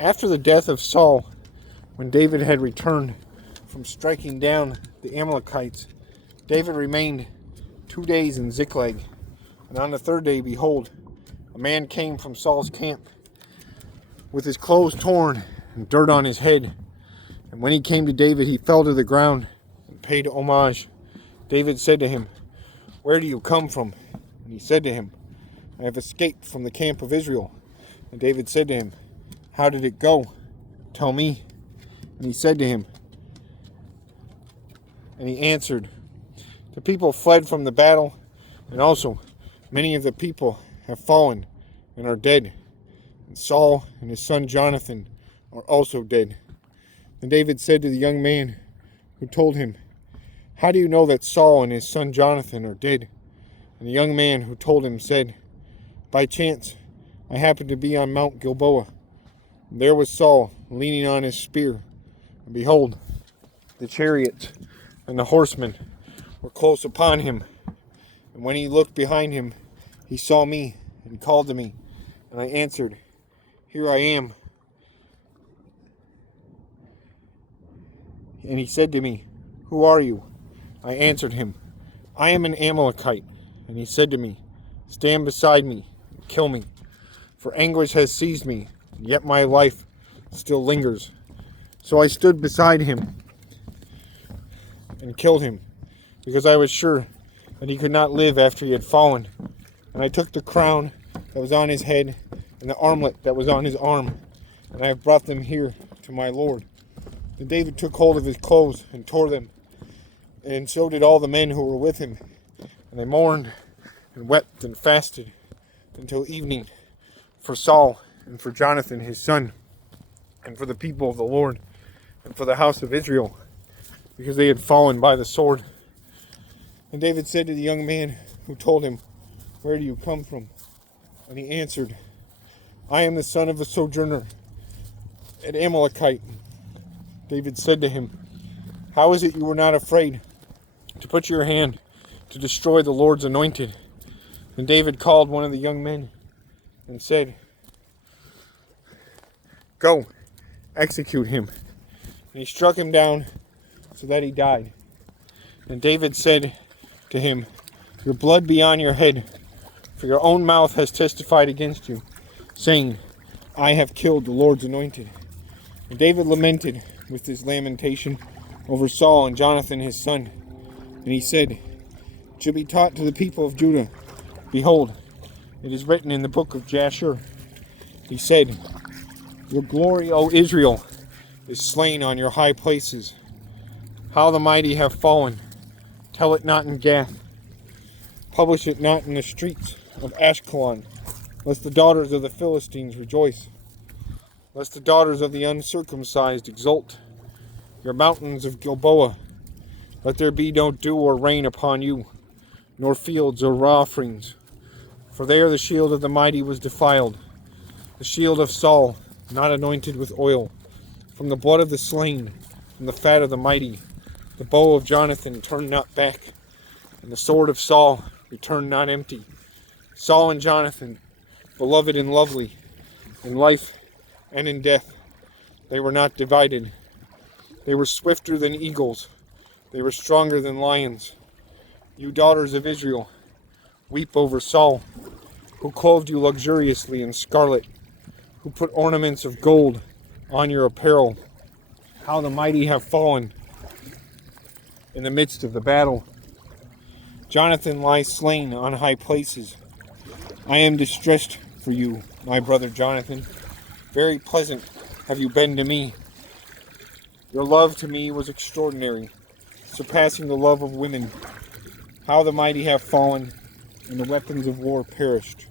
After the death of Saul, when David had returned from striking down the Amalekites, David remained 2 days in Ziklag. And on the third day, behold, a man came from Saul's camp with his clothes torn and dirt on his head. And when he came to David, he fell to the ground and paid homage. David said to him, "Where do you come from?" And he said to him, "I have escaped from the camp of Israel." And David said to him, "How did it go? Tell me." And he said to him, and he answered, "The people fled from the battle, and also many of the people have fallen and are dead. And Saul and his son Jonathan are also dead." And David said to the young man who told him, "How do you know that Saul and his son Jonathan are dead?" And the young man who told him said, "By chance I happened to be on Mount Gilboa, and there was Saul leaning on his spear, and behold, the chariots and the horsemen were close upon him. And when he looked behind him, he saw me and called to me, and I answered, 'Here I am.' And he said to me, 'Who are you?' I answered him, 'I am an Amalekite.' And he said to me, 'Stand beside me and kill me, for anguish has seized me, and yet my life still lingers.' So I stood beside him and killed him, because I was sure that he could not live after he had fallen. And I took the crown that was on his head and the armlet that was on his arm, and I have brought them here to my Lord." Then David took hold of his clothes and tore them, and so did all the men who were with him. And they mourned and wept and fasted until evening for Saul and for Jonathan his son, and for the people of the Lord, and for the house of Israel, because they had fallen by the sword. And David said to the young man who told him, "Where do you come from?" And he answered, "I am the son of a sojourner, an Amalekite." David said to him, "How is it you were not afraid to put your hand to destroy the Lord's anointed?" And David called one of the young men and said, "Go, execute him." And he struck him down so that he died. And David said to him, "Your blood be on your head, for your own mouth has testified against you, saying, 'I have killed the Lord's anointed.'" And David lamented with his lamentation over Saul and Jonathan his son. And he said, "It should be taught to the people of Judah. Behold, it is written in the book of Jasher." He said, "Your glory, O Israel, is slain on your high places. How the mighty have fallen. Tell it not in Gath. Publish it not in the streets of Ashkelon, lest the daughters of the Philistines rejoice, lest the daughters of the uncircumcised exult. Your mountains of Gilboa, let there be no dew or rain upon you, nor fields or raw offerings. For there the shield of the mighty was defiled, the shield of Saul, not anointed with oil. From the blood of the slain, from the fat of the mighty, the bow of Jonathan turned not back, and the sword of Saul returned not empty. Saul and Jonathan, beloved and lovely, in life and in death, they were not divided. They were swifter than eagles. They were stronger than lions. You daughters of Israel, weep over Saul, who clothed you luxuriously in scarlet, who put ornaments of gold on your apparel. How the mighty have fallen in the midst of the battle. Jonathan lies slain on high places. I am distressed for you, my brother Jonathan. Very pleasant have you been to me. Your love to me was extraordinary, surpassing the love of women. How the mighty have fallen, and the weapons of war perished.